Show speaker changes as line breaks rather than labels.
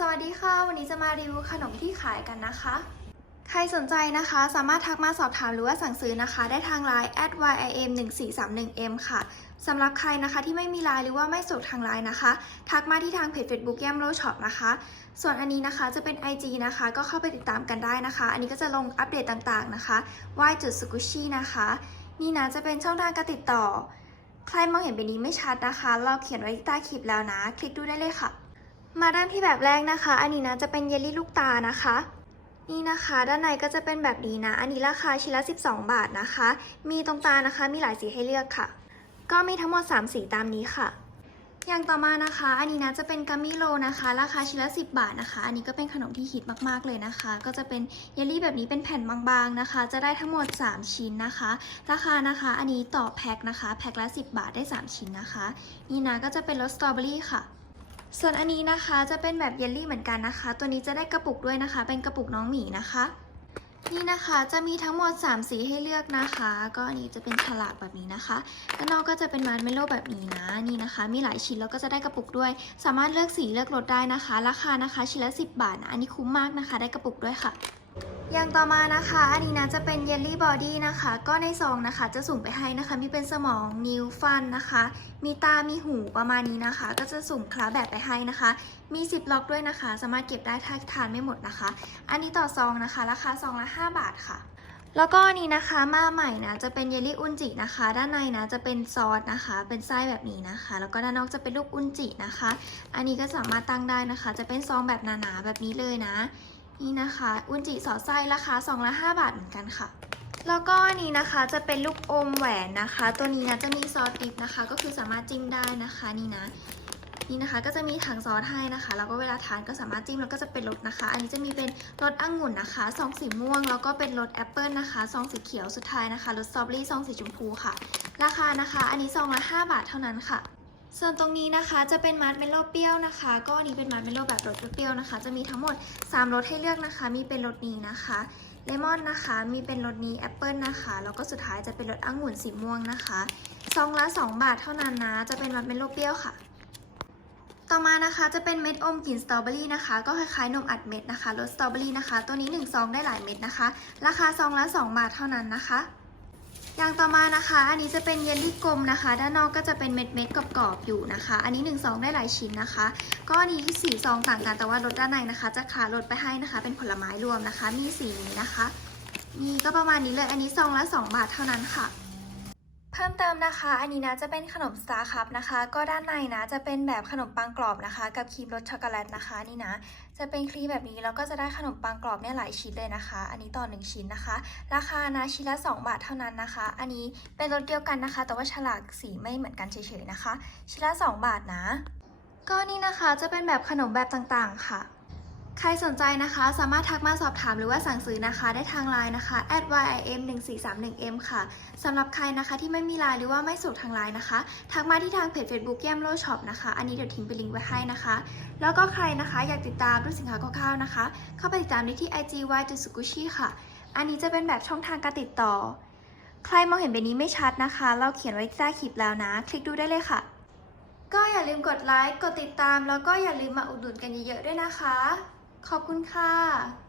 สวัสดีค่ะ วันนี้จะมารีวิวขนมที่ขายกันนะคะ ใครสนใจนะคะสามารถทักมาสอบถามหรือว่าสั่งซื้อนะคะ ได้ทางไลน์ @yim 1 4 3 1 m ค่ะสำหรับใครนะคะที่ไม่มีไลน์หรือว่าไม่สะดวกทางไลน์นะคะ ทักมาที่ทางเพจ Facebook ย่มโลช็อปนะคะ ส่วนอันนี้นะคะจะเป็น IG นะคะ ก็เข้าไปติดตามกันได้นะคะ อันนี้ก็จะลงอัปเดตต่างๆนะคะ y จุดสกุชินะคะ นี่นะจะเป็นช่องทางการติดต่อ ใครมองเห็นแบบนี้ไม่ชัดนะคะ เราเขียนไว้ที่ใต้คลิปแล้วนะ คลิกดูได้เลยค่ะ มาด้านที่แบบแรกนะคะ อันนี้นะจะเป็นเยลลี่ลูกตานะคะ นี่นะคะ ด้านในก็จะเป็นแบบนี้นะ อันนี้ราคาชิ้นละ 12 บาทนะคะ มีตรงตานะคะ มีหลายสีให้เลือกค่ะ ก็มีทั้งหมด 3 สีตามนี้ค่ะ อย่างต่อมานะคะ อันนี้นะจะเป็นกัมมี่โลนะคะ ราคาชิ้นละ 10 บาทนะคะ อันนี้ก็เป็นขนมที่ฮิตมากๆเลยนะคะ ก็จะเป็นเยลลี่แบบนี้เป็นแผ่นบางๆนะคะ จะได้ทั้งหมด 3 ชิ้นนะคะ ราคานะคะ อันนี้ต่อแพ็คนะคะ แพ็คละ 10 บาทได้ 3 ชิ้นนะคะ นี่นะก็จะเป็นรสสตรอเบอรี่ค่ะ ส่วนอันนี้นะคะจะเป็นแบบเยลลี่เหมือนกันนะคะ ตัวนี้จะได้กระปุกด้วยนะคะ เป็นกระปุกน้องหมีนะคะ นี่นะคะจะมีทั้งหมด 3 สีให้เลือกนะคะ ก็อันนี้จะเป็นฉลากแบบนี้นะคะด้านนอกก็จะเป็นมาร์เมลโล่แบบนี้นะ นี่นะคะ มีหลายชิ้นแล้วก็จะได้กระปุกด้วย สามารถเลือกสีเลือกรสได้นะคะ ราคานะคะชิ้นละ 10 บาทนะ อันนี้คุ้มมากนะคะ ได้กระปุกด้วยค่ะ อย่างต่อมานะคะ อันนี้นะจะเป็นเยลลี่บอดี้นะคะ ก็ในซองนะคะ จะสุ่มไปให้นะคะ มีเป็นสมองนิ้วฟันนะคะ มีตา มีหูประมาณนี้นะคะ ก็จะสุ่มคลาแบบไปให้นะคะ มี10ล็อกด้วยนะคะ สามารถเก็บได้ถ้าทานไม่หมดนะคะ อันนี้ต่อซองนะคะ ราคาซองละ5บาทค่ะแล้วก็อันนี้นะคะมาใหม่นะจะเป็นเยลลี่อุนจินะคะ ด้านในนะจะเป็นซอสนะคะ เป็นไส้แบบนี้นะคะ แล้วก็ด้านนอกจะเป็นลูกอุนจินะคะ อันนี้ก็สามารถตั้งได้นะคะ จะเป็นซองแบบหนาๆแบบนี้เลยนะ นี่นะคะอุนจิสอดไส้ราคาซองละ5บาทเหมือนกันค่ะ แล้วก็อันนี้นะคะจะเป็นลูกอมแหวนนะคะ ตัวนี้นะจะมีซอสดิบนะคะ ก็คือสามารถจิ้มได้นะคะนี่นะนี่นะคะก็จะมีถังซอสให้นะคะ แล้วก็เวลาทานก็สามารถจิ้มแล้วก็จะเป็นรสนะคะ อันนี้จะมีเป็นรสองุ่นนะคะซองสีม่วง แล้วก็เป็นรสแอปเปิลนะคะซองสีเขียวสุดท้ายนะคะรสสตรอเบอรี่ซองสีชมพูค่ะ ราคานะคะ อันนี้ซองละ5บาทเท่านั้นค่ะ ส่วนตรงนี้นะคะจะเป็นมาร์ชเมลโล่เปรี้ยวนะคะ ก็อันนี้เป็นมาร์ชเมลโล่แบบรสเปรี้ยวนะคะ จะมีทั้งหมด 3รสให้เลือกนะคะ มีเป็นรสนี้นะคะเลมอนนะคะ มีเป็นรสนี้แอปเปิลนะคะ แล้วก็สุดท้ายจะเป็นรสองุ่นสีม่วงนะคะซองละ2 บาทเท่านั้นนะ จะเป็นมาร์ชเมลโล่เปรี้ยวค่ะ ต่อมานะคะจะเป็นเม็ดอมกลิ่นสตรอเบอรี่นะคะ ก็คล้ายๆนมอัดเม็ดนะคะรสสตรอเบอรี่นะคะ ตัวนี้1ซองได้หลายเม็ดนะคะ ราคาซองละ2 บาทเท่านั้นนะคะ อย่างต่อมานะคะ อันนี้จะเป็นเยลลี่กลมนะคะ ด้านนอกก็จะเป็นเม็ดเม็ดๆกรอบๆอยู่นะคะ อันนี้1ซองได้หลายชิ้นนะคะ ก็อันนี้สีซองต่างกันแต่ว่ารสด้านในนะคะ จะขาลดไปให้นะคะ เป็นผลไม้รวมนะคะ มีสีนี้นะคะนี่ก็ประมาณนี้เลย อันนี้ซองละ 2 บาทเท่านั้นค่ะ พิ่มเติมนะคะ อันนี้นะจะเป็นขนมสตาร์คัพนะคะ ก็ด้านในนะจะเป็นแบบขนมปังกรอบนะคะ กับครีมรสช็อกโกแลตนะคะนี่นะ จะเป็นครีมแบบนี้แล้วก็จะได้ขนมปังกรอบเนี่ยหลายชิ้นเลยนะคะ อันนี้ต่อหนึ่งชิ้นนะคะ ราคานะชิ้นละ 2 บาทเท่านั้นนะคะ อันนี้เป็นรสเดียวกันนะคะ แต่ว่าฉลากสีไม่เหมือนกันเฉยๆนะคะ ชิ้นละ 2 บาทนะ ก็นี่นะคะจะเป็นแบบขนมแบบต่างๆค่ะ ใครสนใจนะคะ สามารถทักมาสอบถามหรือว่าสั่งซื้อนะคะ ได้ทางไลน์นะคะ @yim 1 4 3 1 m ค่ะสำหรับใครนะคะที่ไม่มีไลน์หรือว่าไม่สูทางไลน์นะคะ ทักมาที่ทางเพจ Facebook แยมโลช็อปนะคะ อันนี้เดี๋ยวทิ้งไปลิงก์ไว้ให้นะคะ แล้วก็ใครนะคะอยากติดตามรูปสินค้าคร่าวๆนะคะ เข้าไปติดตามได้ที่ IG y t s u k u s h i ค่ะ อันนี้จะเป็นแบบช่องทางการติดต่อ ใครมองเห็นแบบนี้ไม่ชัดนะคะ เราเขียนไว้ใต้คลิปแล้วนะ คลิกดูได้เลยค่ะก็อย่าลืมกดไลค์ กดติดตาม แล้วก็อย่าลืมมาอุดหนุนกันเยอะๆด้วยนะคะ ขอบคุณค่ะ